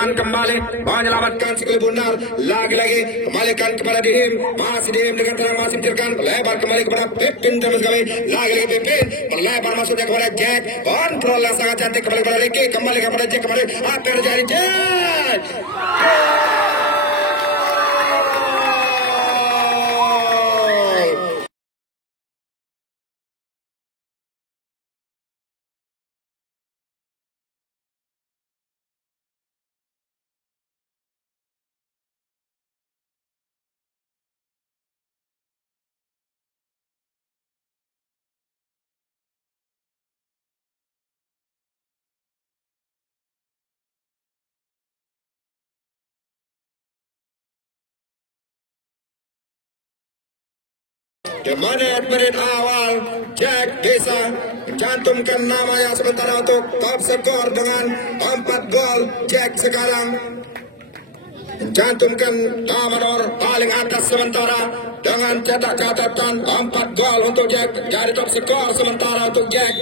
Iman kembali menyelamatkan si benar. Lagi-lagi kembalikan kepada Dihim. Masih Dihim dengan tenang masih mencerkan. Lebar kembali kepada Pipin terus kami. Lagi-lagi Pipin melebar masuknya kepada Jack. Kontrol yang sangat cantik kembali kepada Ricky. Kembali kepada Jack kembali. Apa yang terjadi Jack? Di menit-menit awal Jack bisa mencantumkan namanya sementara untuk top skor dengan 4 gol. Jack sekarang mencantumkan nomor paling atas sementara dengan cetak catatan 4 gol untuk Jack. Jadi top skor sementara untuk Jack.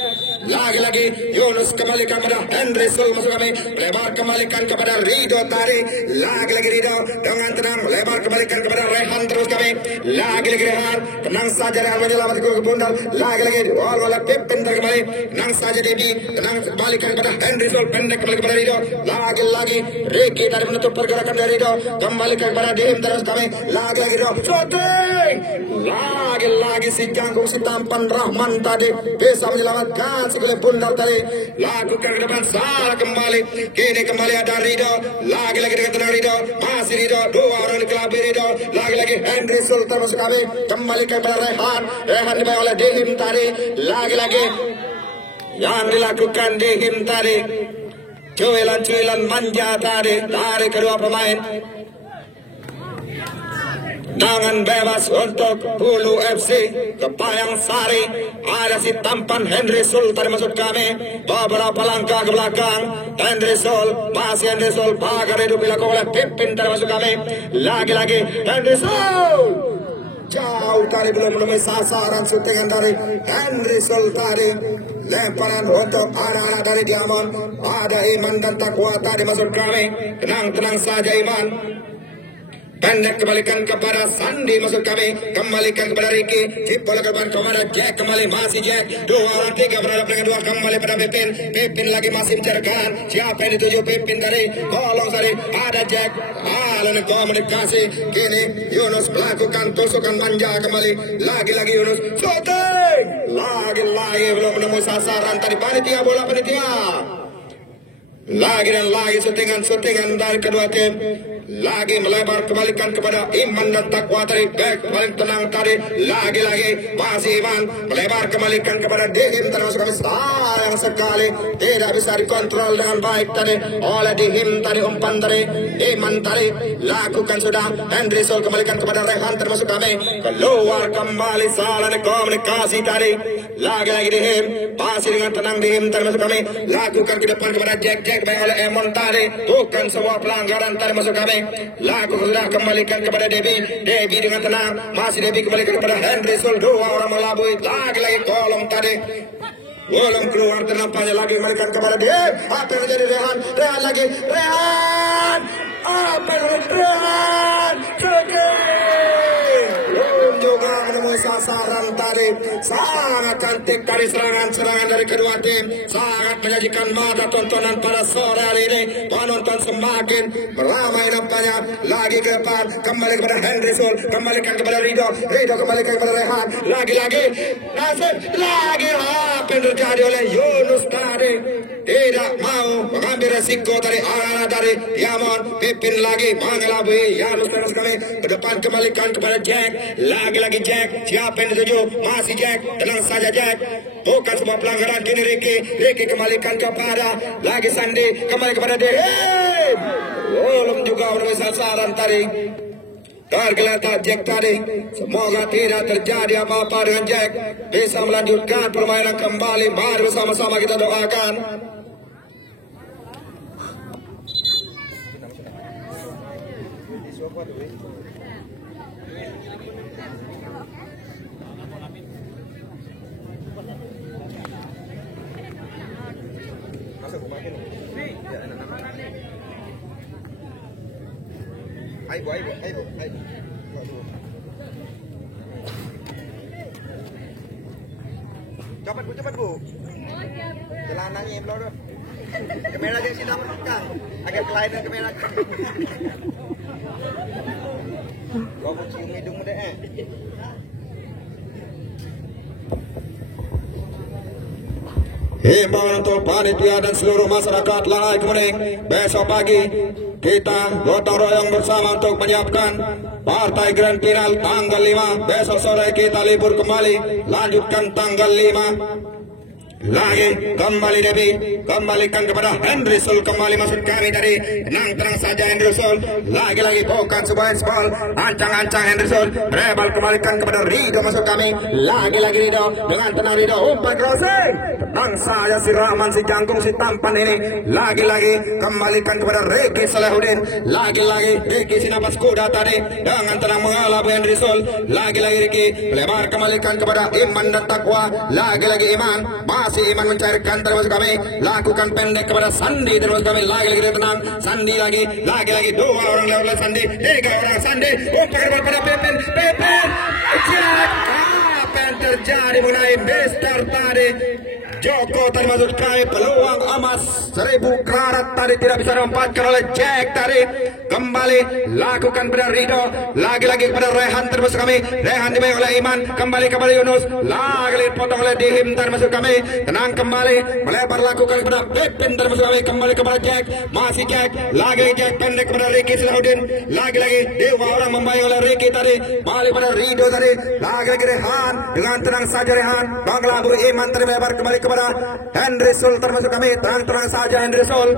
Lagi-lagi Yunus kembalikan kepada Henry Sul masuk kami. Lebar kembalikan kepada Rido tadi. Lagi-lagi Rido dengan tenang. Lebar kembalikan kepada Rehan terus kami. Lagi-lagi Rehan. Tenang saja Rehan menyelamatkan ke bundar. Lagi-lagi oleh Pipin kembali. Tenang saja Debi. Tenang kembalikan kepada Henry Sul. Pendek kembali kepada Rido. Lagi-lagi Ricky tadi menutup pergerakan dari Rido. Kembalikan kepada Dihim terus kami. Lagi-lagi Rido. Shooting. Lagi-lagi si Jangkung si tampan Rahman tadi bisa menyelamatkan si oleh bundar tadi. Lakukan ke depan salah kembali. Kini kembali ada Rido. Lagi-lagi dengan tenang Rido. Masih Rido. Dua orang dikelabui Rido. Lagi-lagi Henry Sultan masuk kami. Kembalikan kepada Rehan. Rehan dibayar oleh Dihim tadi. Lagi-lagi yang dilakukan Dihim tadi. Cuilan-cuilan manja tadi dari kedua pemain. Tangan bebas untuk Hulu FC Kepayang Sari. Ada si tampan Henry Sul tadi masuk kami. Beberapa langkah ke belakang Henry Sul. Masih Henry Sul. Pagar hidup dilakukan oleh Pipin tadi masuk kami. Lagi-lagi Henry Sul. Jauh tadi belum menemui sasaran syutingan dari Henry Sul tadi. Lemparan untuk anak-anak dari Diamond. Ada Iman dan Takwa tadi masuk kami. Tenang-tenang saja Iman. Pendek kembalikan kepada Sandi masuk kami. Kembalikan kepada Ricky. Bola kepada Jack. Kembali masih Jack. Dua orang tiga berada dengan dua. Kembali pada Pipin. Pipin lagi masih mencerkan. Siapa yang dituju Pipin tadi? Tolong tadi. Ada Jack. Lalu komunikasi. Kini Yunus melakukan tusukan manja kembali. Lagi-lagi Yunus. Shooting. Lagi-lagi belum menemui sasaran tadi. Panitia bola panitia. Lagi dan lagi syutingan dari kedua tim. Lagi melebar kembalikan kepada Iman dan Takwa tadi. Back paling tenang tadi. Lagi-lagi masih Iman melebar kembalikan kepada Dihim termasuk kami. Sayang sekali tidak bisa dikontrol dengan baik tadi oleh Dihim tadi. Umpan tadi Iman tadi lakukan sudah. Henry Sul kembalikan kepada Rehan termasuk kami. Keluar kembali salah komunikasi tadi. Lagi-lagi Dihim masih dengan tenang Dihim termasuk kami. Lakukan ke depan kepada Jack. Baik oleh Emon tadi. Bukan sebuah pelanggaran tadi masuk kami. Laku sudah kembalikan kepada Debi. Debi dengan tenang. Masih Debi kembalikan kepada Henry Sul. Dua orang melabui. Lagi-lagi kolom tadi. Belum keluar ternampaknya lagi kembalikan kepada dia. Apa yang terjadi Rehan? Rehan lagi. Rehan. Apa yang terjadi Rehan? Belum juga menemui sasaran tadi. Sangat cantik dari serangan-serangan dari kedua tim. Sangat menyajikan mata tontonan pada sore hari ini. Penonton semakin meramai nampaknya. Lagi ke depan. Kembali kepada Henry Sul. Kembalikan kepada Rido. Rido kembalikan kepada Rehan. Lagi-lagi. Nasib. Lagi. Apa yang terjadi oleh Yunus tadi? Tidak mau mengambil resiko dari anak dari Diamond. Pipin lagi mengelabui Yunus terus kami. Ke depan kembalikan kepada Jack. Lagi-lagi Jack. Siapa yang dituju? Masih Jack. Tenang saja Jack. Bukan sebuah pelanggaran. Kini Ricky. Ricky kembalikan kepada lagi Sandi. Kembali kepada Dihim. Belum juga menemui sasaran tadi. Tergeletak Jack tadi. Semoga tidak terjadi apa-apa dengan Jack. Bisa melanjutkan permainan kembali. Mari bersama-sama kita doakan. Ayo. Cepat bu. Celananya belum. Kamera dia sidang kang. Agak lain dengan kamera. Kau mau cium hidung deh. Himbauan untuk panitia dan seluruh masyarakat Langai Kuning, besok pagi kita gotong royong bersama untuk menyiapkan partai grand final tanggal 5. Besok sore kita libur kembali, lanjutkan tanggal 5. Lagi kembali Devi, kembalikan kepada Henry Sul, kembali maksud kami tadi. Tenang saja Henry Sul, lagi-lagi bukan sebuah spol, ancang-ancang Henry Sul, rebel kembalikan kepada Rido maksud kami. Lagi-lagi Rido, dengan tenang Rido, umpan crossing. Tenang saja si Rahman, si Jangkung, si Tampan ini. Lagi-lagi kembalikan kepada Ricky Salahuddin. Lagi-lagi Ricky si nafas kuda tadi, dengan tenang mengalah Henry Sul. Lagi-lagi Ricky, melebar kembalikan kepada Iman dan Takwa. Lagi-lagi Iman, masih Iman mencairkan terus kami, lakukan pendek kepada Sandi terus kami, lagi-lagi tenang Sandi lagi-lagi 2 orang lewat Sandi, 3 orang Sandi, pada Pepin Jack. Apa yang terjadi mengenai Mister tadi? Joko tadi maksud kami, peluang emas 1000 karat tadi tidak bisa dimanfaatkan oleh Jack tadi. Kembali lakukan pada Rido, lagi-lagi kepada Rehan terus kami. Rehan dimainkan oleh Iman, kembali kepada Yunus, lagi potong oleh Dihim tadi maksud kami. Tenang kembali, melebar lakukan kepada Pepin terus kami, kembali kepada Jack, masih Jack, lagi Jack pendek kepada Ricky Salahuddin, lagi-lagi 2 orang membayang oleh Ricky tadi, balik pada Rido tadi, lagi-lagi Rehan, dengan tenang saja Rehan, mengelabur Iman tadi melebar kembali kepada Henry Sul termasuk kami. Tenang saja Henry Sul,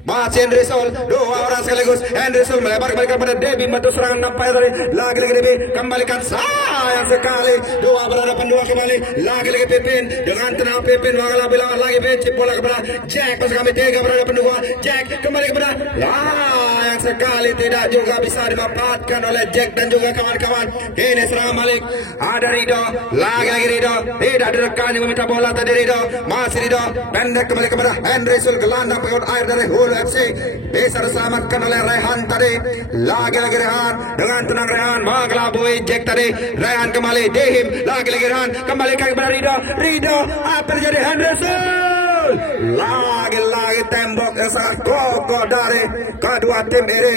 masih Henry Sul, 2 orang sekaligus. Henry Sul melebar kembali kepada Devi, bantu serangan nampaknya tadi, lagi-lagi Devi kembalikan, sayang sekali 2 berhadapan 2 kembali, lagi-lagi Pepin dengan tenang Pepin bilang lagi becip bola kepada Jack masuk kami, 3 berhadapan 2. Jack kembali kepada, sayang sekali tidak juga bisa dimanfaatkan oleh Jack dan juga kawan-kawan. Ini serangan balik, ada Rido, lagi-lagi Rido, tidak direkan yang meminta bola tadi Rido, masih Rido pendek kembali kepada Henry Sul, gelandang pengikut air dari Hulu FC, bisa diselamatkan oleh Rehan tadi, lagi-lagi Rehan dengan tenang Rehan mengelabui Jack tadi. Rehan kembali Dihim, lagi-lagi Rehan kembalikan kepada Rido, apa terjadi Henry Sul, lagi-lagi tembok yang sangat kokoh dari kedua tim ini.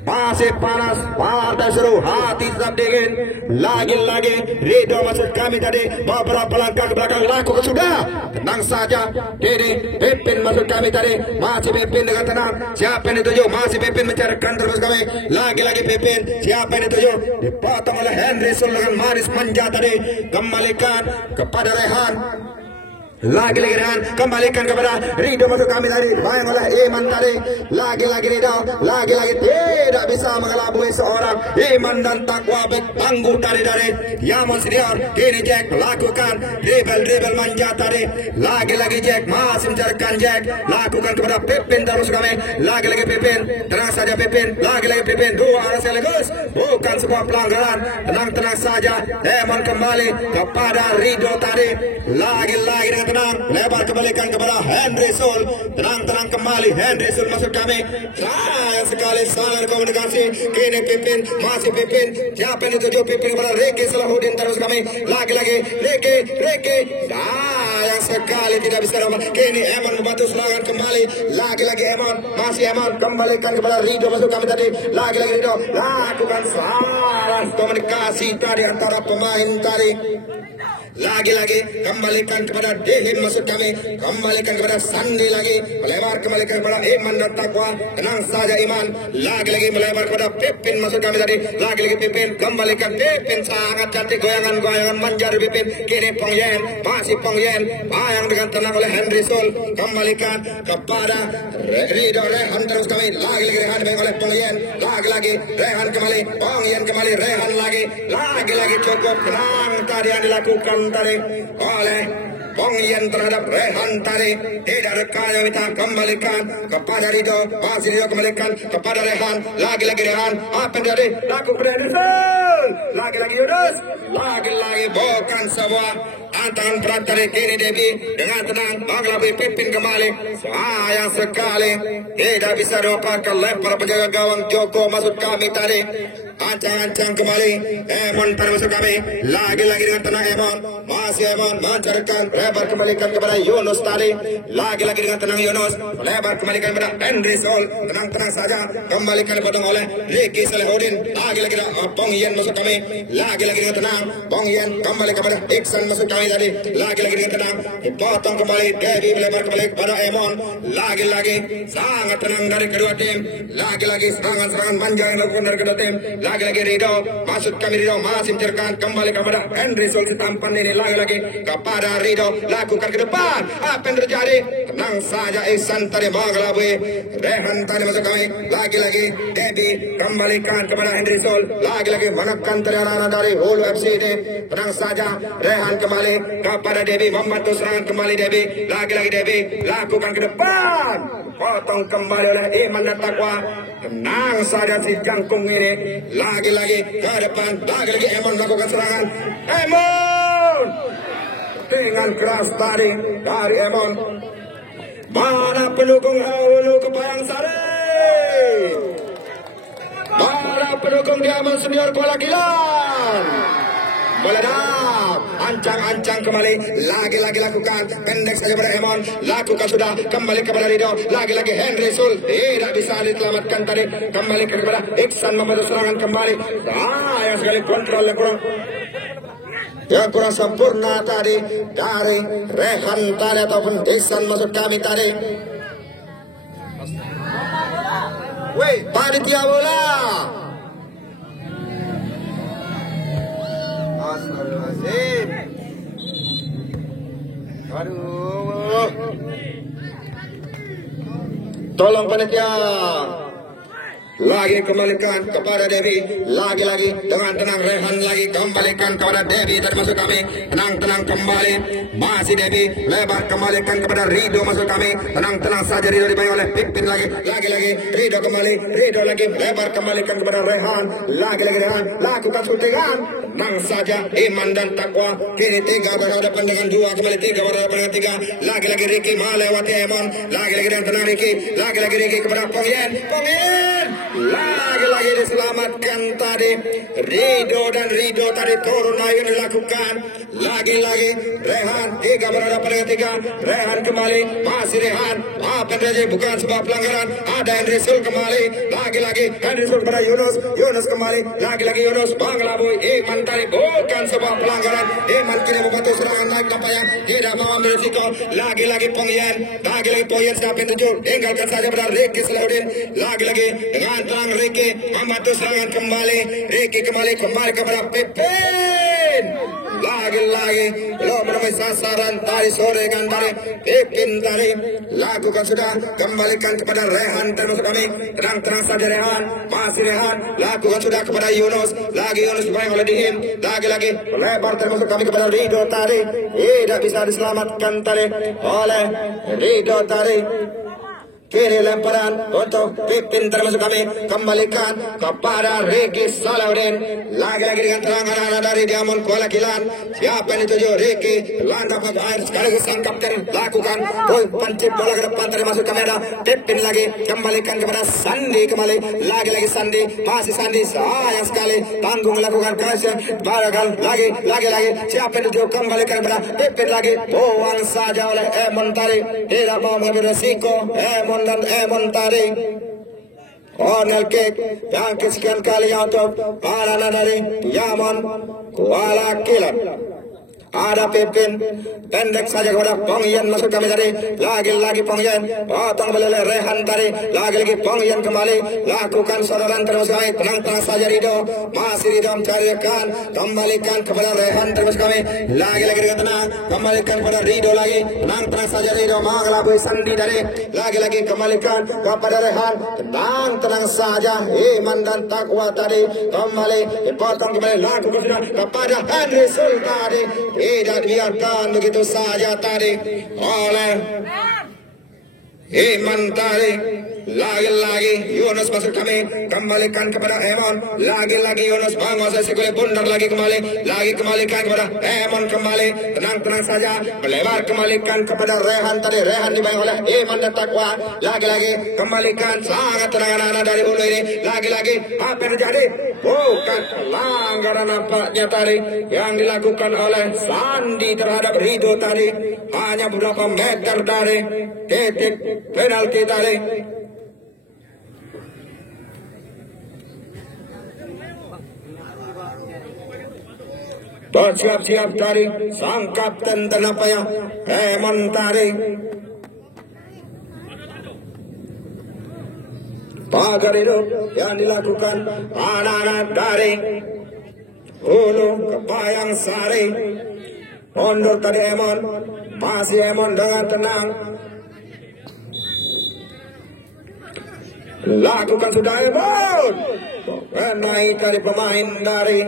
Masih panas, partai seru, hati tetap dingin. Lagi-lagi Rido maksud kami tadi, beberapa langkah ke belakang lakukan sudah. Tenang saja, ini Pepin maksud kami tadi, masih Pepin dengan tenang. Siapa yang dituju? Masih Pepin mencarikan terus kami. Lagi-lagi Pepin, siapa yang dituju? Dipotong oleh Henry Sul dengan manis manja tadi. Kembalikan kepada Rehan. Lagi-lagi Rehan kembalikan kepada Rido masuk kami tadi, bayang oleh Iman tadi, lagi-lagi Rido, lagi-lagi tidak bisa mengelabui seorang Iman dan Takwa tangguh tadi dari Yaman Senior. Kini Jack lakukan dribble manja tadi, lagi-lagi Jack masih mencarikan Jack, lakukan kepada Pepin terus kami, lagi-lagi Pepin, tenang saja Pepin, lagi-lagi Pepin, 2 orang sekaligus, bukan sebuah pelanggaran, tenang saja. Iman kembali kepada Rido tadi, lagi-lagi dengan tenang, lebar kembalikan kepada Henry Sul, tenang kembali Henry Sul masuk kami, sayang sekali salah komunikasi. Kini Pipin, masih Pipin, siapa yang dituju? Pipin kepada Ricky Salahuddin terus kami, lagi-lagi Ricky, sayang sekali tidak bisa dapat. Kini Eman membantu serangan kembali, lagi-lagi Eman, masih Eman kembalikan kepada Rido masuk kami tadi, lagi-lagi Rido lakukan salah komunikasi tadi antara pemain tadi. Lagi-lagi kembalikan kepada Dihim maksud kami, kembalikan kepada Sandi lagi, melebar kembalikan kepada Iman dan Takwa, tenang saja Iman, lagi-lagi melebar kepada Pipin maksud kami tadi, lagi-lagi Pipin, kembalikan Pipin, sangat cantik goyangan manja dari Pipin. Kini Pong Yen, masih Pong Yen, bayang dengan tenang oleh Henry Sul, kembalikan kepada Rido Rehan terus kami, lagi-lagi Rehan oleh Pong Yen, lagi-lagi Rehan kembali, Pong Yen kembali, Rehan lagi-lagi cukup tenang tadi yang dilakukan tadi oleh Pong Yen terhadap Rehan tadi, tidak rekan yang minta kembalikan kepada Rido, masih Rido kembalikan kepada Rehan, lagi-lagi Rehan, apa yang terjadi? Lakukan Henry Sul, Lagi-lagi Yunus. Lagi-lagi bukan sebuah tantangan berat dari Kenny Devi. Dengan tenang mengelabui Pipin kembali. Sayang sekali tidak bisa dapatkan lempar penjaga gawang Joko maksud kami tadi. Ancang-ancang kembali Emon pada maksud kami. Lagi-lagi dengan tenang Emon. Masih Emon mencarikan lebar kembalikan kepada Yunus tadi. Lagi-lagi dengan tenang Yunus. Lebar kembalikan kepada Henry Sol. Tenang-tenang saja. Kembalikan dipotong oleh Ricky Salahuddin. Lagi-lagi Bong Yen maksud kami. Lagi-lagi dengan tenang Bong Yen kembali kepada Iksan maksud kami tadi. Lagi-lagi dengan tenang dipotong kembali Devi melebar kembali kepada Emon. Lagi-lagi sangat tenang dari kedua tim. Lagi-lagi serangan-serangan manja yang dilakukan dari kedua tim. Lagi-lagi Rido maksud kami Rido masih mencerkan kembali kepada Henry Sol tampan ini. Lagi-lagi kepada Rido lakukan ke depan. Apa yang terjadi? Tenang saja Iksan tadi mengelabui Rehan tadi maksud kami. Lagi-lagi Devi kembalikan kepada Henry Sol. Lagi-lagi menekan anak dari Hulu FC ini. Tenang saja Rehan kembali kepada Devi membantu serangan kembali Devi. Lagi-lagi Devi lakukan ke depan. Potong kembali oleh Iman dan Takwa. Tenang saja si jangkung ini. Lagi-lagi ke depan. Lagi-lagi Emon melakukan serangan. Emon dengan keras tadi dari Emon. Mana pendukung Hulu Kebayang Sari? Para pendukung Diamond Senior Kuala Gilang meledak, ancang-ancang kembali, lagi-lagi lakukan, pendek saja pada Emon, lakukan sudah, kembali kepada Rido, lagi-lagi Henry Sul, tidak bisa diselamatkan tadi, kembali kepada Iksan membantu serangan kembali, sayang sekali kontrol yang kurang sempurna tadi dari Rehan tadi ataupun Iksan maksud kami tadi. Panitia bola. Astagfirullahaladzim. Aduh. Tolong panitia. Lagi kembalikan kepada Devi. Lagi-lagi dengan tenang Rehan lagi kembalikan kepada Devi. Tadi masuk kami. Tenang-tenang kembali. Masih Devi. Lebar kembalikan kepada Rido masuk kami. Tenang-tenang saja Rido dibayang oleh Pipin lagi. Lagi-lagi Rido kembali. Rido lagi lebar kembalikan kepada Rehan. Lagi-lagi Rehan. Lakukan syutingan. Tenang saja Iman dan Takwa. Kini 3 berhadapan dengan 2. Kembali 3 berhadapan dengan 3. Lagi-lagi Ricky melewati Emon. Lagi-lagi dengan tenang Ricky. Lagi-lagi Ricky kepada Pong Yen. Pong Yen. Lagi-lagi diselamatkan tadi Rido dan Rido tadi turun lagi dilakukan. Lagi-lagi Rehan 3 berhadapan dengan 3. Rehan kembali. Masih Rehan. Apa yang terjadi? Bukan sebuah pelanggaran. Ada Henry Sul kembali. Lagi-lagi Henry Sul kepada Yunus. Yunus kembali. Lagi-lagi Yunus mengelabui Iman tadi. Bukan sebuah pelanggaran. Iman kini membantu serangan naik nampaknya. Tidak mau ambil risiko. Lagi-lagi Pong Yen. Lagi-lagi Pong Yen sudah pintu. Tinggalkan saja pada Ricky Salahuddin. Lagi-lagi dengan tenang Ricky membantu serangan kembali. Ricky kembali kepada Pipin. Lagi-lagi belum menemui sasaran tadi sore dengan dari Pipin tadi. Lakukan sudah, kembalikan kepada Rehan termasuk kami. Tenang-tenang saja Rehan. Masih Rehan. Lakukan sudah kepada Yunus. Lagi Yunus dibayang oleh Dihim. Lagi-lagi lebar termasuk kami kepada Rido tadi. Tidak bisa diselamatkan tadi oleh Rido tadi. Kiri lemparan untuk Pipin termasuk kami. Kembalikan kepada Ricky Salahuddin. Lagi-lagi dengan terang anak-anak dari Diamond Kuala Gilang. Siapa yang dituju? Ricky landap ke air sekaligus sang kapten. Lakukan pancip bola ke depan termasuk kamera. Pipin lagi kembalikan kepada Sandi kembali. Lagi-lagi Sandi. Masih Sandi. Sayang sekali. Tanggung melakukan kasih. Baragal lagi. Siapa yang dituju? Kembalikan kepada Pipin lagi. Buang saja oleh Emon tadi. Tidak mau mengambil resiko. Emon tadi corner kick yang kesekian kali untuk para dari Diamond Kuala Gilang. Ada Pipin, pendek saja kepada Pong Yen masuk kami tadi. Lagi-lagi Pong Yen, potong kembali oleh Rehan tadi. Lagi-lagi Pong Yen kembali, lakukan sodoran terus kami. Tenang-tenang saja Rido, masih Rido mencarikan, kembalikan kepada Rehan terus kami. Lagi-lagi dengan tenang, kembalikan kepada Rido lagi. Tenang-tenang saja Rido, mengelabui Sandi tadi. Lagi-lagi kembalikan kepada Rehan. Tenang-tenang saja Iman dan Takwa tadi. Kembali, dipotong kembali, lakukan sudah kepada Henry Sul tadi. Tidak biarkan begitu saja tadi oleh Iman tadi. Lagi-lagi Yunus masuk kami, kembalikan kepada Emon. Lagi-lagi Yunus menguasai si kulit bundar, lagi kembalikan kepada Emon kembali. Tenang saja, melebar kembalikan kepada Rehan tadi. Rehan dibayang oleh Iman dan Takwa. Lagi-lagi kembalikan sangat tenang anak-anak dari Hulu ini. Lagi-lagi apa yang terjadi? Bukan pelanggaran nampaknya tadi yang dilakukan oleh Sandi terhadap Rido tadi. Hanya beberapa meter dari titik penalti tadi. Siap-siap tadi sang kapten tenapanya Emon tadi. Pagar hidup yang dilakukan anak-anak dari Hulu Kebayang Sari. Mundur tadi Emon, masih Emon dengan tenang. Lakukan sudah Emon. Naik dari pemain dari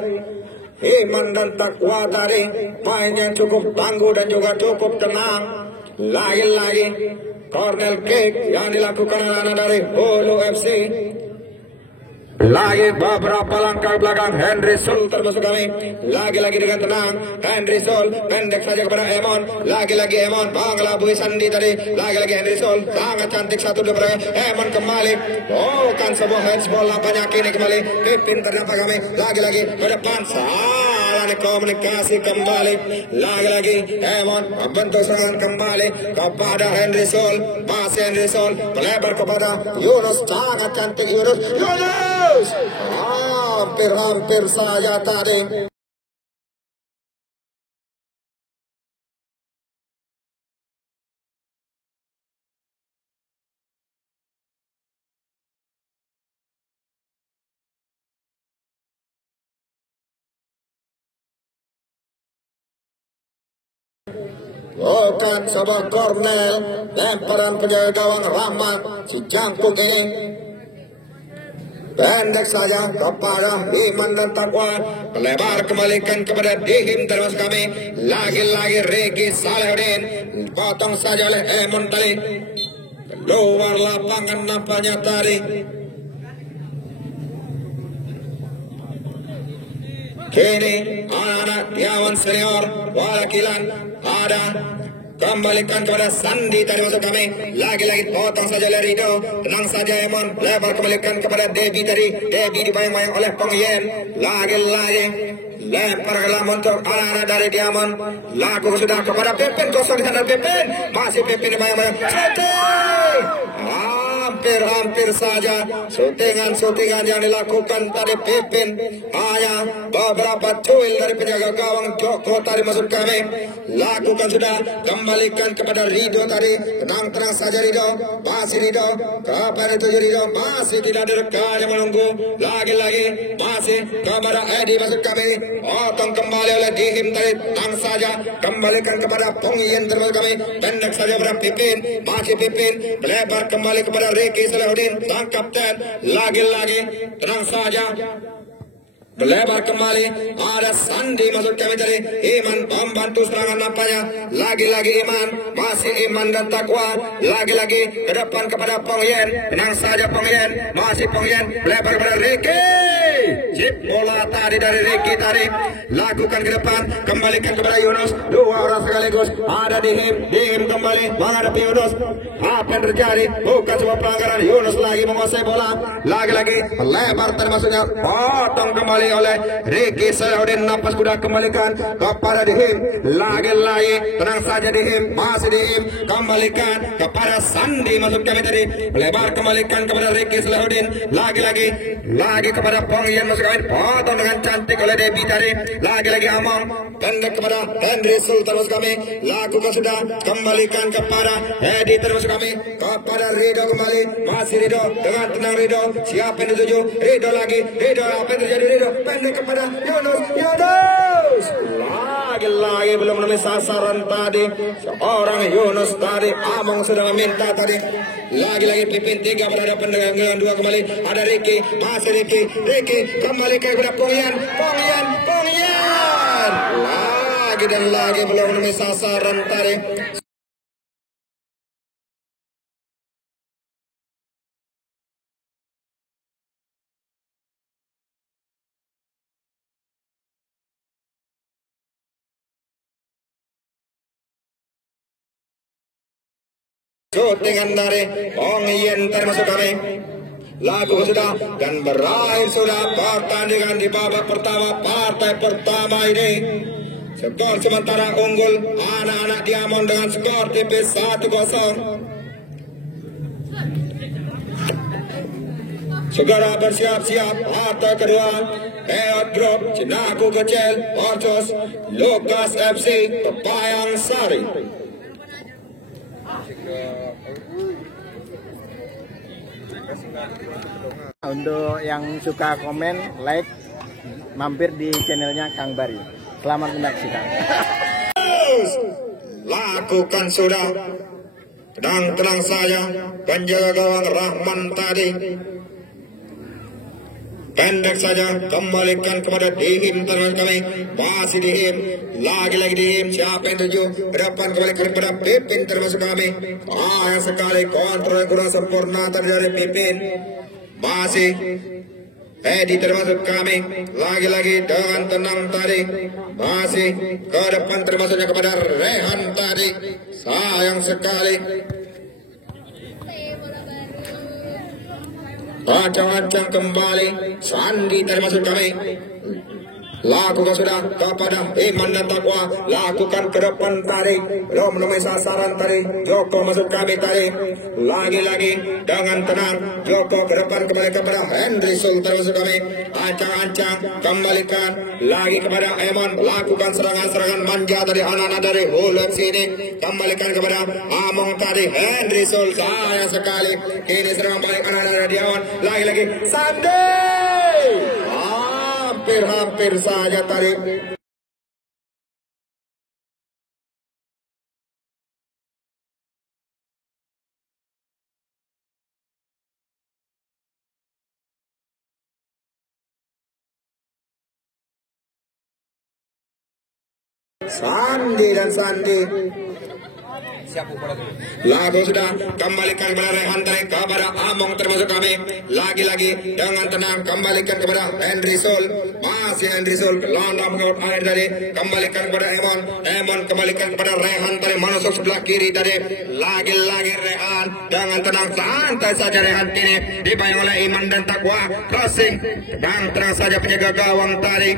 Iman dan Takwa tadi, mainnya cukup tangguh dan juga cukup tenang. Lagi-lagi corner kick yang dilakukan anak dari Hulu FC. Lagi beberapa langkah belakang Henry Sul termasuk kami. Lagi-lagi dengan tenang Henry Sul pendek saja kepada Emon. Lagi-lagi Emon mengelabui Sandi tadi. Lagi-lagi Henry Sul sangat cantik satu dua Emon kembali. Kan sebuah handsball lampanya kini kembali. Pipin terdapat kami. Lagi-lagi ke depan salah komunikasi kembali. Lagi-lagi Emon membentuk serangan kembali kepada Henry Sul. Masih Henry Sul melebar kepada Yunus. Sangat cantik Yunus. Hampir saja tadi. Bukan sebuah kornel, lemparan penjaga gawang Rahmat si jangkung ini. Pendek saja kepada Iman dan Takwa. Melebar kembalikan kepada Dihim termasuk kami. Lagi-lagi Regi Salehudin potong saja oleh Emon tadi. Keluar lapangan nampaknya tadi. Kini anak-anak Tiawan senior wakilan ada. Kembalikan kepada Sandi tadi masuk kami. Lagi-lagi potong saja oleh Rido. Tenang saja Emon. Lebar kembalikan kepada Debbie tadi. Debbie dibayang-bayang oleh Pong Yen. Lagi-lagi lempar ke dalam untuk anak dari Diamond. Lakukan sudah kepada Pipin. Kosong di sana Pipin. Masih Pipin dibayang-bayang. Shooting! Hampir saja syutingan yang dilakukan tadi Pipin. Hanya beberapa cuil dari penjaga gawang Joko tadi masuk kami. Lakukan sudah, kembalikan kepada Rido tadi. Tenang saja Rido. Masih Rido. Kapan itu Rido? Masih tidak direkam menunggu. Lagi-lagi masih kepada Edi masuk kami. Potong kembali oleh Dihim tadi. Tenang saja, kembalikan kepada Pong Yen termasuk kami. Pendek saja kepada Pipin. Masih Pipin. Melebar kembali kepada Riki Salehudin, sang kapten. Lagi-lagi tenang saja, melebar kembali ada Sandi masuk kami tadi. Iman membantu serangan nampaknya. Lagi-lagi Iman, masih Iman dan Takwa. Lagi-lagi ke depan kepada Pong Yen. Tenang saja Pong Yen, masih Pong Yen melebar kepada Riki. Chip bola tadi dari Riki tadi. Lakukan ke depan, kembalikan kepada Yunus. Dua orang sekaligus ada Dihim kembali menghadapi Yunus. Apa yang terjadi? Bukan sebuah pelanggaran. Yunus lagi menguasai bola. Lagi-lagi lebar termasuknya. Potong kembali oleh Riki Salehudin. Napas kuda kembalikan kepada Dihim. Lagi-lagi tenang saja Dihim. Masih Dihim kembalikan kepada Sandi masuk kami tadi. Lebar kembalikan kepada Riki Salehudin. Lagi-lagi kepada Pong Yen masuk kami. Potong dengan cantik oleh Debbie tadi. Lagi-lagi Among pendek kepada Henry Sultan masuk kami. Lakukan sudah, kembalikan kepada Edi termasuk kami. Kepada Rido kembali. Masih Rido dengan tenang Rido. Siapa yang dituju? Rido lagi. Rido, apa yang terjadi Rido? Pendek kepada Yunus. Lagi-lagi belum menemui sasaran tadi. Seorang Yunus tadi. Among sudah meminta tadi. Lagi-lagi Pipin 3 berhadapan dengan 2 kembali. Ada Riki. Masih Riki kembali kepada Pong Yen. Lagi dan lagi belum menemui sasaran tadi. Syutingan dari Ong Yen termasuk kami. Lagu sudah dan berakhir sudah pertandingan di babak pertama partai pertama ini. Skor sementara unggul anak-anak Diamond dengan skor tipis 1-0. Segera bersiap-siap partai kedua. Eot Group, Cinaku Kecil, Orcos, Lukas FC, Pepayang Sari. Untuk yang suka komen, like, mampir di channelnya Kang Bari. Selamat menyaksikan. Lakukan sudah. Tenang saja. Penjaga gawang Rahman tadi. Pendek saja, kembalikan kepada Dihim teman kami. Masih Dihim, lagi-lagi Dihim. Siapa yang tuju? Depan kembalikan kepada Pipin termasuk kami. Yang sekali kontrol yang kurang sempurna tadi dari Pipin. Masih Edi termasuk kami. Lagi-lagi dengan tenang tadi. Masih ke depan termasuknya kepada Rehan tadi. Sayang sekali. Ancang-ancang kembali Sandi termasuk kami. Lakukan sudah kepada iman dan takwa. Lakukan ke depan tadi. Belum menemui sasaran tadi. Joko masuk kami tadi. Lagi-lagi dengan tenang. Joko ke depan kembali kepada Henry Sul termasuk kami. Ancang-ancang kembalikan lagi kepada Emon. Lakukan serangan-serangan manja tadi anak-anak dari Hulu FC ini. Kembalikan kepada Among tadi. Henry Sul sayang sekali. Kini serangan balik anak-anak dari Diawan. Lagi-lagi Sandi. Hampir saja tadi. Sandi. Lagu sudah kembalikan kepada Rehan tarik kepada Among termasuk kami. Lagi-lagi dengan tenang kembalikan kepada Henry Sul. Masih Henry Sul landa mengawal air tadi. Kembalikan kepada Emon kembalikan kepada Rehan tadi menusuk sebelah kiri tadi. Lagi-lagi Rehan dengan tenang santai saja Rehan kini dibayang oleh iman dan takwa. Crossing dan tenang saja penjaga gawang tadi.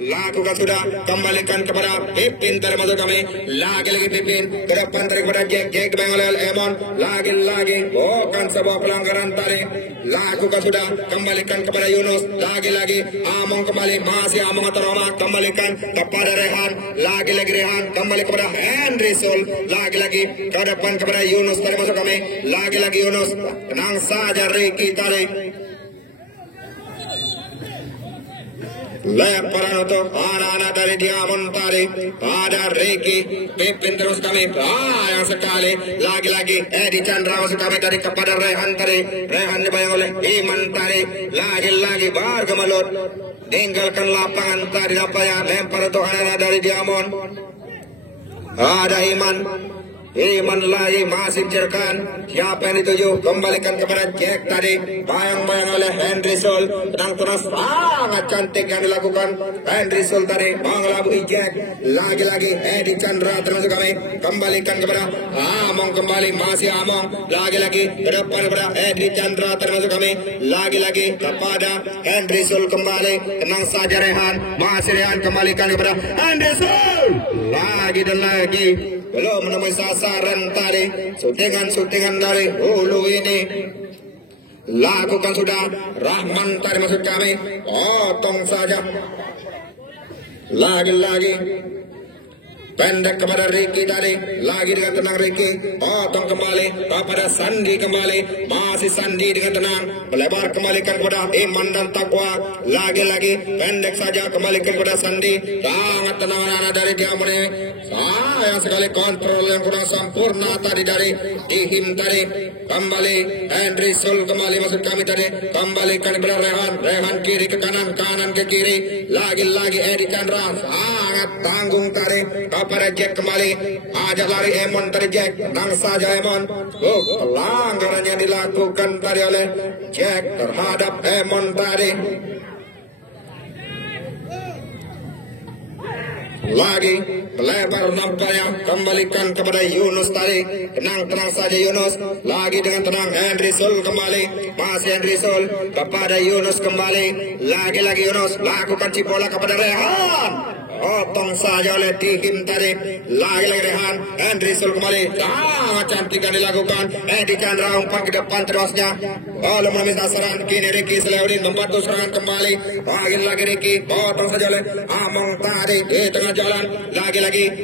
Lakukan sudah kembalikan kepada Pipin termasuk kami. Lagi-lagi Pipin ke depan tarik kepada Jack dibayang oleh Emon. Lagi-lagi bukan sebuah pelanggaran tadi. Lakukan sudah kembalikan kepada Yunus. Lagi-lagi Among kembali. Masih Among atau Roma kembalikan kepada Rehan. Lagi-lagi Rehan kembali kepada Henry Sul. Lagi-lagi ke depan kepada Yunus termasuk kami. Lagi-lagi Yunus. Tenang saja Ricky tadi. Lemparan untuk anak-anak dari Diamond tadi. Ada Ricky Pipin terus kami. Yang sekali lagi-lagi Edi Chandra masuk kami tadi kepada Rehan tadi. Rehan dibayang oleh Iman tadi. Lagi-lagi Barga Malut tinggalkan lapangan tadi. Apa yang lempar untuk anak-anak dari Diamond. Ada Iman lagi masih bicarakan. Siapa yang dituju? Kembalikan kepada Jack tadi. Bayang-bayang oleh Henry Sul. Tenang sangat cantik yang dilakukan Henry Sul tadi. Mengelabui Jack. Lagi-lagi Edi Chandra termasuk kami. Kembalikan kepada Among kembali. Masih Among. Lagi-lagi ke depan kepada Edi Chandra termasuk kami. Lagi-lagi kepada Henry Sul kembali. Tenang saja Rehan. Masih Rehan kembalikan kepada Henry Sul. Lagi dan lagi. Belum menemui sasaran tadi. Syutingan dari Hulu ini. Lakukan sudah. Rahman tadi maksud kami. Potong saja. Lagi-lagi pendek kepada Ricky tadi. Lagi dengan tenang Ricky. Potong kembali kepada Sandi kembali. Masih Sandi dengan tenang. Melebar kembalikan kepada Iman dan Takwa. Lagi-lagi pendek saja kembalikan kepada Sandi. Sangat tenang anak-anak dari Diamond ini. Sayang sekali kontrol yang kurang sempurna tadi dari Dihim tadi. Kembali Henry Sul kembali maksud kami tadi. Kembalikan kepada Rehan kiri ke kanan, kanan ke kiri. Lagi-lagi Edi Chandra sangat tanggung tadi. Kepada Jack kembali. Ajak lari Emon tadi Jack. Tenang saja Emon. Pelanggaran yang dilakukan tadi oleh Jack terhadap Emon tadi. lagi lebar nampaknya, kembalikan kepada Yunus tadi, tenang saja Yunus, lagi dengan tenang Henry Sul kembali, masih Henry Sul kepada Yunus kembali, lagi Yunus lakukan cipola kepada Rehan, potong saja oleh Dihim tadi, lagi Rehan, Henry Sul kembali, sangat cantik yang dilakukan, Edi Chandra umpan ke depan terusnya, lalu meminta serangan kini Ricky Selaudin membantu serangan kembali, lagi Ricky, potong saja oleh Among tadi di tengah jalan, lagi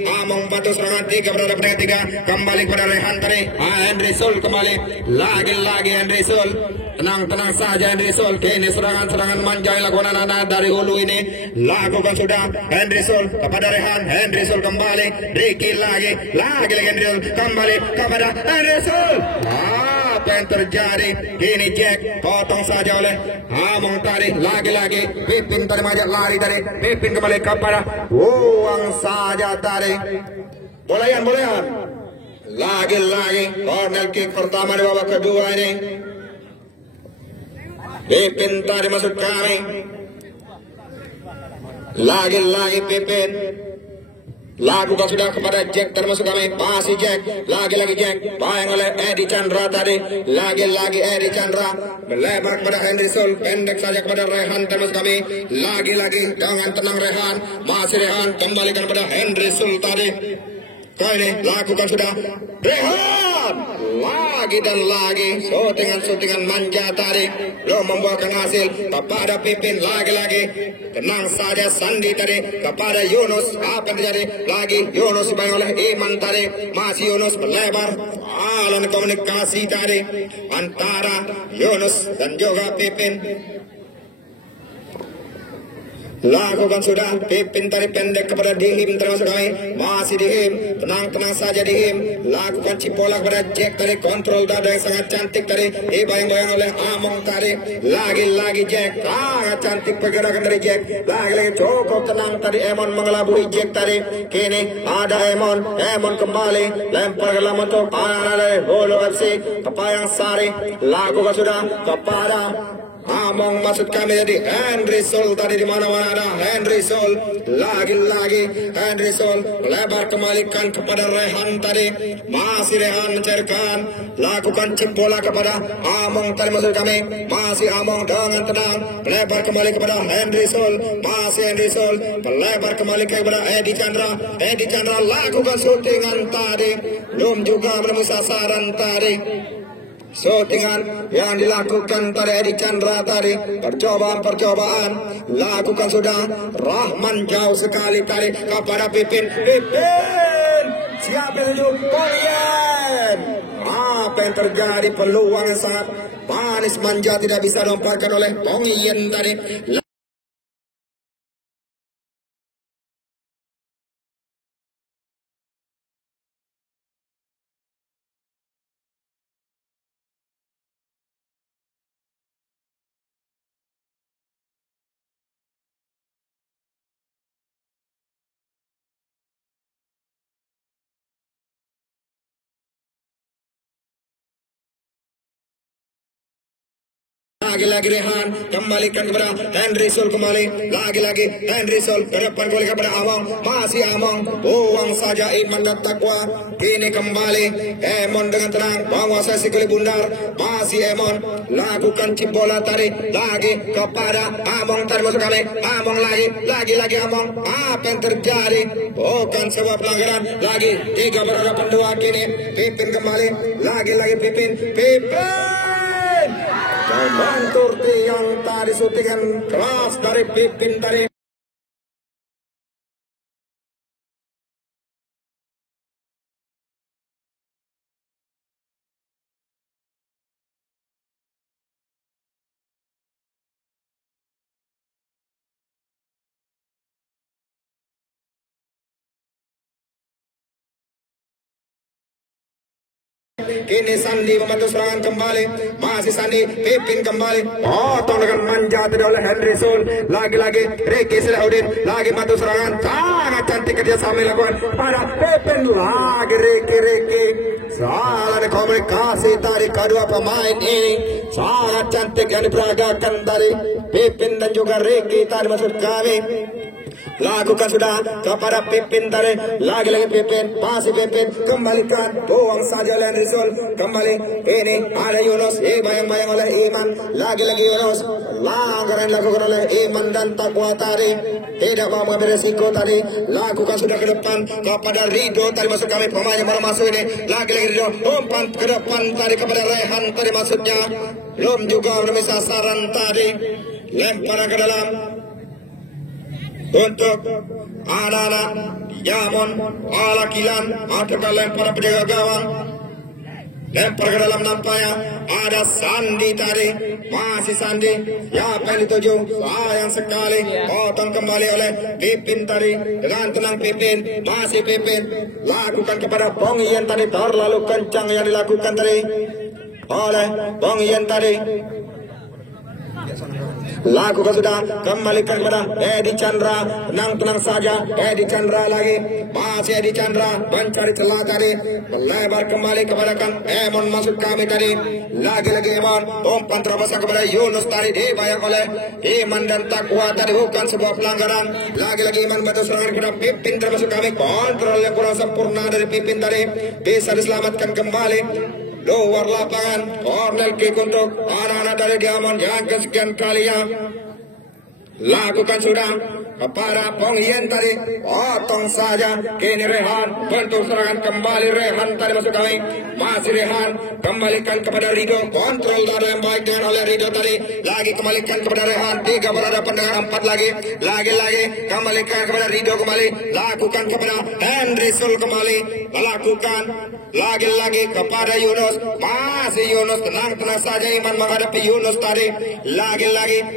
Among bantu serangan 3 berada pada 3, kembali kepada Rehan tadi, Henry Sul kembali, lagi Henry Sul, tenang saja Henry Sul, kini serangan manja yang lakukan anak-anak dari hulu ini, lakukan sudah Henry Sul kepada Rehan, Henry Sul kembali, Ricky lagi Henry Sul kembali kepada Henry Sul, apa yang terjadi, kini Jack potong saja oleh Among tadi, lagi Pipin tadi majak lari tadi, Pipin kembali kepada buang saja tadi, bolehan lagi corner kick pertama di babak kedua ini, Pipin tadi masuk kami, lagi Pipin lakukan sudah kepada Jack termasuk kami, masih Jack, lagi Jack, bayang oleh Edi Chandra tadi, lagi Edi Chandra melebar kepada Henry Sul, pendek saja kepada Rehan termasuk kami, lagi dengan tenang Rehan, masih Rehan kembalikan kepada Henry Sul tadi, kali ini lakukan sudah Rehan, lagi syutingan manja tadi belum membuahkan hasil kepada Pipin, lagi tenang saja Sandi tadi kepada Yunus, apa yang terjadi, lagi Yunus dibayang oleh Iman tadi, masih Yunus melebar, alan komunikasi tadi antara Yunus dan juga Pipin, lakukan sudah Pipin tadi pendek kepada Dihim termasuk kami, masih Dihim, tenang saja Dihim, lakukan cipola kepada Jack tadi, kontrol dada yang sangat cantik tadi, dibayang-bayang oleh Among tadi, lagi Jack, sangat cantik pergerakan dari Jack, lagi cukup tenang tadi, Emon mengelabui Jack tadi, kini ada Emon kembali, lempar ke dalam untuk anak dari Hulu FC, Kepayang Sari, lakukan sudah kepada Among masuk kami tadi, Henry Sul tadi di mana-mana ada Henry Sul, lagi Henry Sul melebar kembalikan kepada Rehan tadi, masih Rehan mencairkan, lakukan cipola kepada Among tadi masuk kami, masih Among dengan tenang melebar kembali kepada Henry Sul, masih Henry Sul melebar kembali kepada Edi Chandra lakukan syutingan tadi, belum juga menemui sasaran tadi. Syutingan yang dilakukan tadi Edi Chandra tadi, percobaan lakukan sudah, Rahman jauh sekali tadi kepada Pipin, siapa itu Pongian, apa yang terjadi, peluang yang sangat manis manja tidak bisa dilemparkan oleh Pongian tadi. Lagi Rehan kembalikan kepada Henry Sul kembali, lagi Henry Sul ke depan kembali kepada Among, masih Among buang saja Iman dan Takwa, kini kembali Emon dengan tenang menguasai kali bundar, masih Emon lakukan cipola tadi, lagi kepada Among tadi masuk kami, Among lagi Among, apa yang terjadi, bukan sebuah pelanggaran, lagi 3 berhadapan 2, kini Pipin kembali, lagi Pipin Mantur yang tadi syutingan keras dari Pipin tadi. Kini Sandi membantu serangan kembali, masih Sandi, Pipin kembali, potong dengan manja tidak oleh Henry Sul, lagi Ricky Selaudin, lagi bantu serangan, sangat cantik kerjasama dilakukan pada Pipin, lagi Ricky, salah komunikasi tadi kedua pemain ini, sangat cantik yang diperagakan dari Pipin dan juga Ricky tadi maksud kami. Lakukan sudah kepada Pipin tadi. Lagi-lagi Pipin, masih Pipin, kembalikan, buang saja oleh Rizal. Kembali, ini ada Yunus, bayang-bayang oleh Iman. Lagi-lagi Yunus, langgaran dilakukan oleh Iman dan Takwa tadi. Tidak mau mengambil resiko tadi. Lakukan sudah ke depan kepada Rido tadi, masuk kami pemain yang baru masuk ini. Lagi-lagi Rido, umpan ke depan tadi kepada Rehan tadi maksudnya. Belum juga belum sasaran tadi. Lempar ke dalam. Untuk anak-anak Yaman ala Kilan, ada lempar penjaga gawang, lempar ke dalam, nampaknya ada Sandi tadi, masih Sandi, siapa yang dituju, sayang sekali, potong kembali oleh Pipin tadi, dengan tenang Pipin, masih Pipin, lakukan kepada Bong Yen tadi, terlalu kencang yang dilakukan tadi oleh Bong Yen tadi. Lakukan sudah, kembalikan kepada Edi Chandra, tenang saja, Edi Chandra lagi, masih Edi Chandra, mencari celah tadi, melebar kembali kepada Kang Emon masuk kami tadi, lagi-lagi Emon, umpan terpasang kepada Yunus tadi, dibayang oleh Iman dan Takwa tadi, bukan sebuah pelanggaran, lagi-lagi Iman bantu serangan kepada Pipin termasuk kami, kontrol yang kurang sempurna dari Pipin tadi, bisa diselamatkan kembali. Luar lapangan, corner kick untuk anak-anak dari Diamond yang kesekian kalinya. Lakukan sudah kepada Bong Yen tadi, potong saja. Kini Rehan, bentuk serangan kembali Rehan tadi masuk kami, masih Rehan, kembalikan kepada Rido, kontrol dari yang baik dengan oleh Rido tadi, lagi kembalikan kepada Rehan, 3 berhadapan dengan 4 lagi, kembalikan kepada Rido kembali, lakukan kepada Henry Sul kembali, lakukan lagi kepada Yunus, masih Yunus, tenang saja Iman menghadapi Yunus tadi, lagi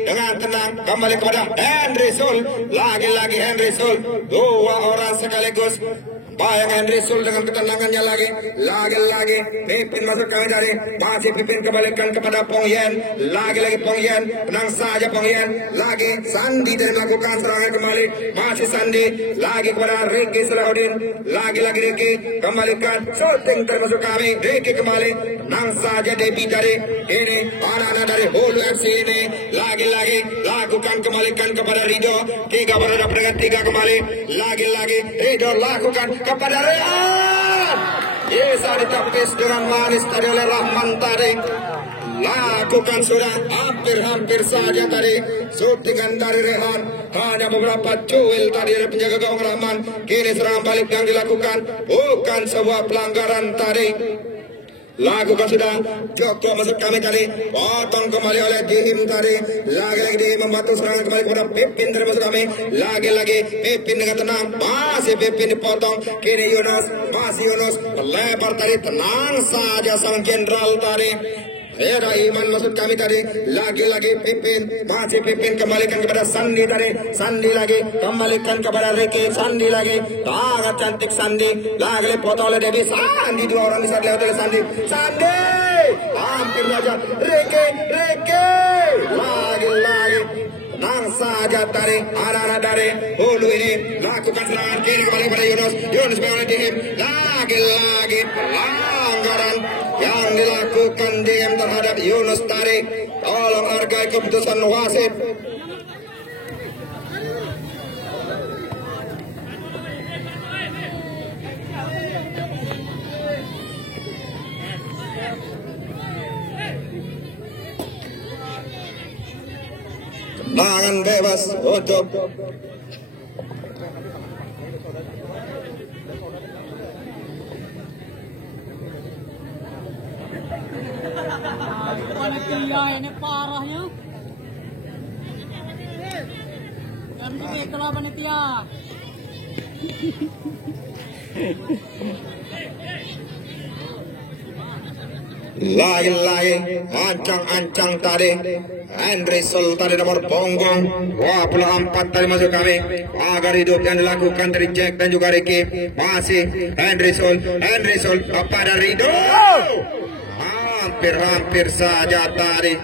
dengan tenang, kembali kepada Henry Sul, lagi Henry Sul, 2 orang sekaligus, bayang Henry Sul dengan ketenangannya lagi Pipin masuk kami dari, masih Pipin kembalikan kepada Pong Yen, lagi Pong Yen, tenang saja Pong Yen, lagi Sandi dari melakukan serangan kembali, masih Sandi, lagi kepada Ricky Salahuddin, lagi Ricky, kembalikan, shooting termasuk kami, Ricky kembali, tenang saja Debbie tadi, ini anak-anak dari Hulu FC ini, lagi lakukan, kembalikan kepada Rido, 3 berhadapan dengan 3 kembali, lagi Rido lakukan kepada Rehan, bisa ditepis dengan manis tadi oleh Rahman tadi, lakukan sudah hampir saja tadi, shootingan dari Rehan, hanya beberapa cuil tadi dari penjaga gawang Rahman, kini serangan balik yang dilakukan, bukan sebuah pelanggaran tadi. Lakukan sudah, Joko masuk kami tadi, potong kembali oleh Dihim tadi, lagi Dihim membantu serangan kembali kepada Pipin dari masuk kami, lagi Pipin dengan tenang, masih Pipin dipotong, kini Yunus, masih Yunus, melebar tadi, tenang saja sang jenderal tadi, ada Iman maksud kami tadi, lagi Pipin, masih Pipin kembalikan kepada Sandi tadi, Sandi lagi, kembalikan kepada Ricky, Sandi lagi, sangat cantik Sandi, lagi potong oleh Debbie, Sandi, 2 orang bisa dilihat oleh Sandi, hampir saja, Ricky, lagi, tenang saja tadi, anak-anak dari Hulu ini, lakukan serangan kiri kembali kepada Yunus oleh Dihim, lagi pelanggaran yang dilakukan Dihim terhadap Yunus tadi, tolong hargai keputusan wasit. Tendangan bebas untuk panitia ini parahnya. Kan begitulah panitia. Lagi ancang-ancang tadi, Henry Sul tadi nomor punggung 24 tadi masuk kami, agar hidup yang dilakukan dari Jack dan juga Ricky, masih Henry Sul kepada Rido, hampir saja tadi.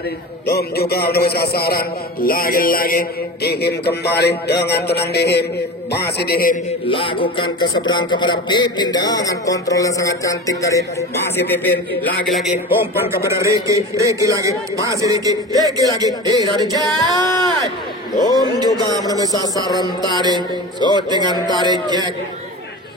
Belum juga menemui sasaran. Lagi-lagi dihim kembali dengan tenang dihim. Masih dihim. Lakukan ke seberang kepada Pipin dengan kontrol yang sangat cantik tadi. Masih Pipin. Lagi-lagi umpan kepada Ricky. Ricky lagi. Masih Ricky. Ricky lagi. Dari Jack. Belum juga menemui sasaran tadi. Shootingan tadi Jack.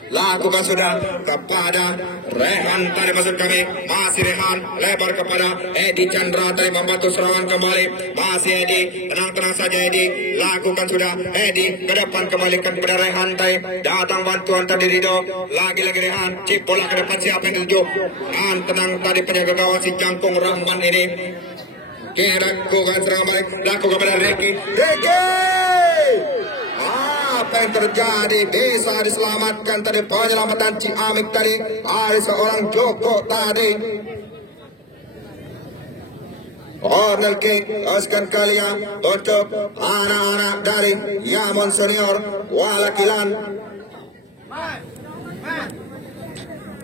Lakukan sudah kepada Rehan tadi maksud kami. Masih Rehan lebar kepada Edi Chandra tadi membantu serangan kembali. Masih Edi, tenang-tenang saja Edi. Lakukan sudah Edi ke depan kembalikan kepada Rehan tadi. Datang bantuan tadi Rido. Lagi-lagi Rehan. Cip bola ke depan siapa yang dituju. Dan tenang tadi penjaga gawang si Jangkung Rahman ini. Lakukan serangan balik. Lakukan kepada Ricky. Ricky! Apa yang terjadi bisa diselamatkan tadi penyelamatan Ciamik tadi dari seorang Joko tadi. Corner kick teruskan kalian untuk anak-anak dari Yamon Senior Walakilan.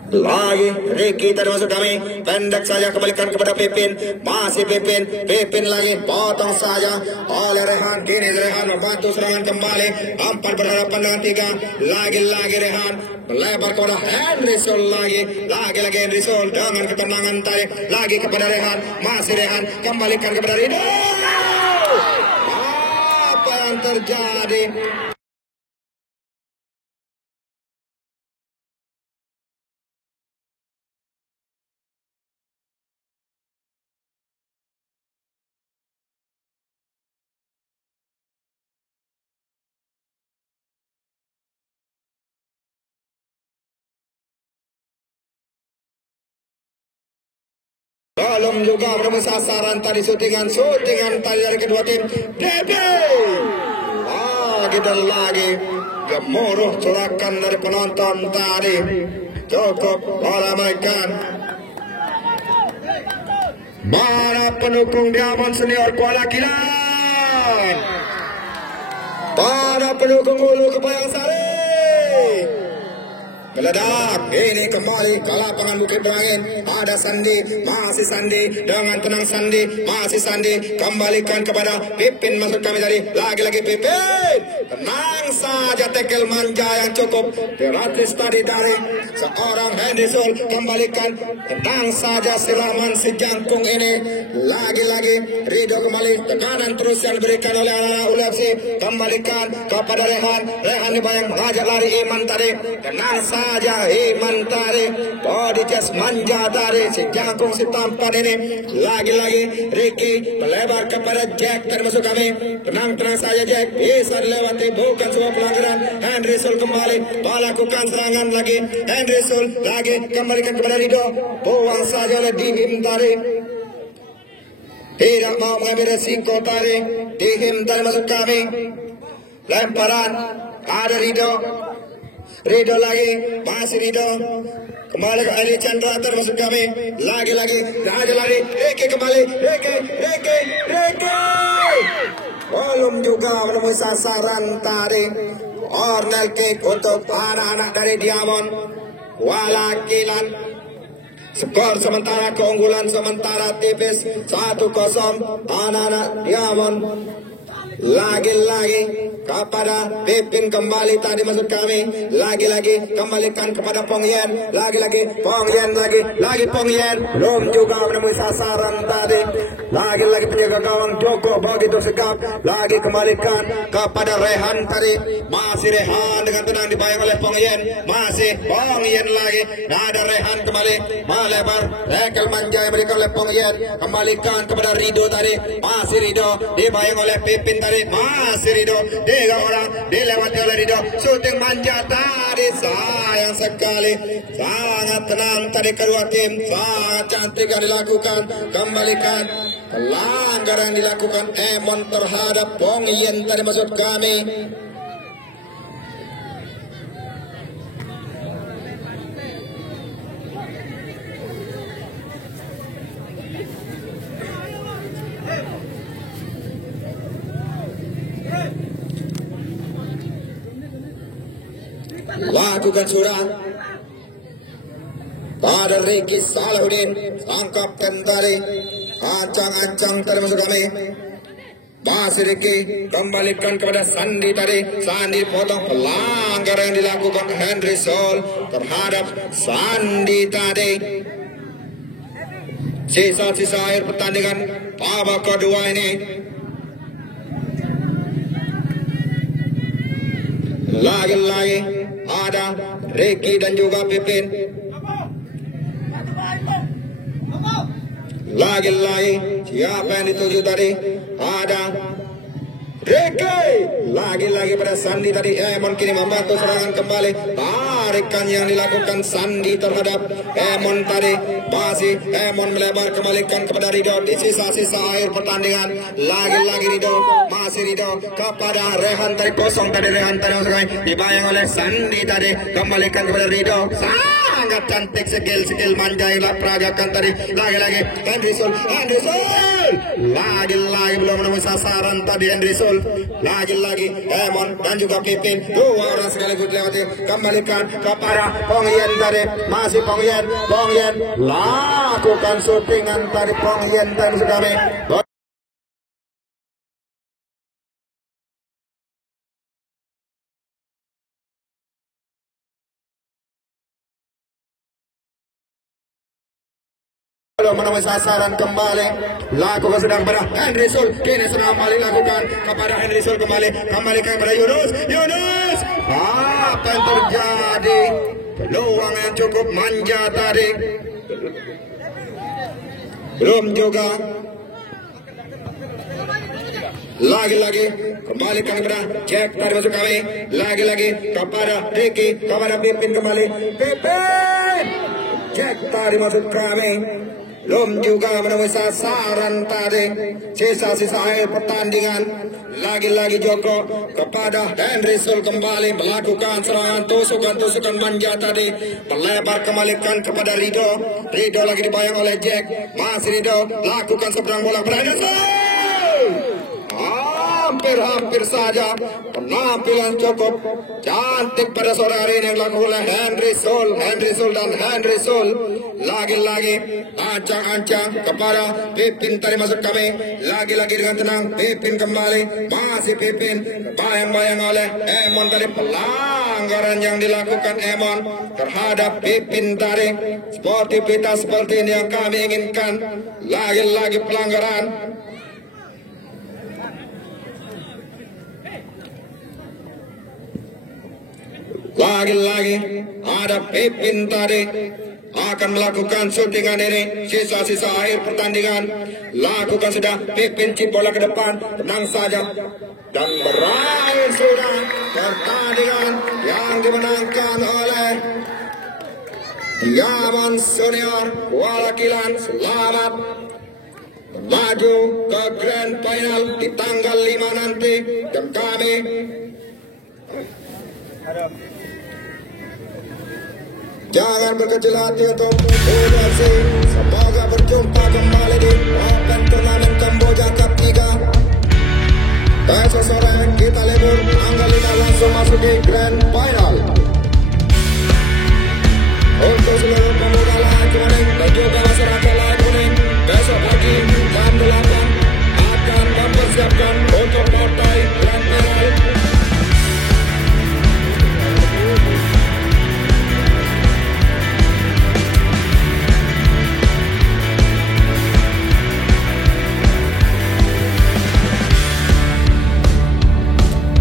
Lagi Ricky tadi masuk kami. Pendek saja kembalikan kepada Pipin. Masih Pipin. Pipin lagi potong saja oleh Rehan. Kini Rehan membantu serangan kembali. 4 berhadapan dengan 3. Lagi-lagi Rehan melebar kepada Henry Sol lagi. Lagi-lagi Henry Sol dengan ketenangan tadi. Lagi kepada Rehan. Masih Rehan kembalikan kepada Rido. Apa yang terjadi? Belum juga menemui sasaran tadi syutingan tadi dari kedua tim. Dede lagi dan lagi gemuruh sorakan dari penonton tadi. Cukup meramaikan. Para pendukung Diamond Senior Kuala Kilan. Para pendukung Hulu Kebayang Sari. Meledak, ini kembali ke lapangan Bukit Berangin. Ada Sandi, masih Sandi, dengan tenang Sandi, masih Sandi, kembalikan kepada Pipin maksud kami tadi. Lagi-lagi Pipin, tenang saja tackle manja yang cukup gratis tadi dari seorang Henderson. Kembalikan, tenang saja silaman si Jangkung ini. Lagi-lagi Rido kembali, tekanan terus yang diberikan oleh anak-anak UFC. Kembalikan kepada Rehan, Rehan dibayang mengajak lari Iman tadi. Tenang saja Iman tadi, body just manja tadi si Jangkung si tampan ini. Lagi-lagi Ricky melebar kepada Jack tadi masuk kami. Tenang-tenang saja Jack, bisa dilewati, bukan sebuah pelanggaran. Henry Sul kembali melakukan serangan lagi. Henry Sul lagi kembalikan kepada Rido, buang saja oleh Dihim tadi. Tidak mau mengambil resiko tadi. Dihim tadi masuk kami. Lemparan ada Rido. Rido lagi, masih Rido. Kembali ke Edi Chandra termasuk kami. Lagi-lagi, Ricky kembali. Ricky. Belum juga menemui sasaran tadi. Corner kick untuk anak-anak dari Diamond Walakilan. Skor sementara keunggulan sementara tipis 1-0 anak-anak Diamond. Lagi-lagi kepada Pipin kembali tadi maksud kami. Lagi-lagi kembalikan kepada Pong Yen. Lagi-lagi Pong Yen lagi Pong Yen. Belum juga menemui sasaran tadi. Lagi-lagi penjaga gawang Joko begitu sigap. Lagi kembalikan kepada Rehan tadi. Masih Rehan dengan tenang dibayang oleh Pong Yen. Masih Pong Yen lagi. Ada Rehan kembali melebar. Rekel manja yang diberikan oleh Pong Yen. Kembalikan kepada Rido tadi. Masih Rido dibayang oleh Pipin tadi. Masih Rido. 3 orang dilewati oleh Rido. Shooting manja tadi. Sayang sekali. Sangat tenang tadi kedua tim. Sangat cantik yang dilakukan. Kembalikan pelanggaran yang dilakukan Emon terhadap Pong Yen tadi maksud kami. Lakukan surat pada Ricky Salahuddin, angkapkan tadi, ancang-ancang tadi masuk kami. Masih Ricky kembalikan kepada Sandi tadi. Sandi potong pelanggaran yang dilakukan Henry Sol terhadap Sandi tadi. Sisa-sisa akhir pertandingan babak kedua ini. Lagi-lagi ada Ricky dan juga Pipin. Lagi-lagi siapa yang dituju tadi? Ada Ricky. Lagi-lagi pada Sandi tadi. Emon kini membantu serangan kembali. Tarikan yang dilakukan Sandi terhadap Emon tadi. Masih Emon melebar kembalikan kepada Rido di sisa-sisa akhir pertandingan. Lagi-lagi Rido. Masih Rido kepada Rehan tadi kosong tadi. Rehan tadi dibayang oleh Sandi tadi. Kembalikan kepada Rido. Sangat cantik skill manja yang diperagakan tadi. Lagi-lagi Henry Sol. Lagi-lagi belum menemui sasaran tadi Henry Sol. Lagi-lagi Emon dan juga Pipin. Dua orang sekaligus lewati. Kembalikan kepada Pong Yen tadi. Masih Pong Yen. Lakukan syutingan tadi Pong Yen tadi kami. Menemui sasaran kembali. Lakukan sedang pada Henry Sol. Kini sedang kembali lakukan kepada Henry Sol kembali. Kembalikan kepada Yunus. Apa yang terjadi? Peluang yang cukup manja tadi. Belum juga. Lagi-lagi kembalikan kepada Jack tadi masuk kami. Lagi-lagi kepada Ricky. Kepada Pipin kembali. Pipin. Jack tadi masuk kami. Belum juga menemui sasaran tadi. Sisa-sisa akhir pertandingan. Lagi-lagi Joko kepada Henry Sol kembali melakukan serangan tusukan manja tadi. Melebar kembalikan kepada Rido. Rido lagi dibayang oleh Jack. Masih Rido lakukan seberang bola kepada Henry Sol. Hampir saja penampilan cukup cantik pada sore hari ini yang dilakukan oleh Henry Sol. Lagi-lagi ancang-ancang kepada Pipin tadi masuk kami. Lagi-lagi dengan tenang Pipin kembali. Masih Pipin bayang-bayang oleh Emon tadi. Pelanggaran yang dilakukan Emon terhadap Pipin tadi. Sportivitas seperti ini yang kami inginkan. Lagi-lagi pelanggaran. Lagi-lagi ada Pipin tadi akan melakukan syutingan ini. Sisa-sisa akhir pertandingan. Lakukan sudah. Pipin chip bola ke depan. Tenang saja. Dan berakhir sudah pertandingan yang dimenangkan oleh Yaman Senior Wakilan. Selamat maju ke Grand Final di tanggal 5 nanti. Dan kami jangan berkecil hati untuk UFC. Semoga berjumpa kembali di Open Turnamen Kamboja Cup 3. Besok sore kita libur, tanggal 5 langsung masuk di Grand Final. Untuk seluruh pemuda lahan kuning dan juga masyarakat lahan kuning, besok pagi jam 8 akan mempersiapkan untuk partai Grand Final.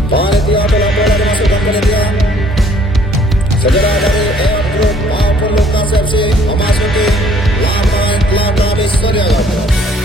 Panitia bola dimasukkan panitia. Segera dari Air Group maupun Lukas FC memasuki lapangan telah kami sediakan.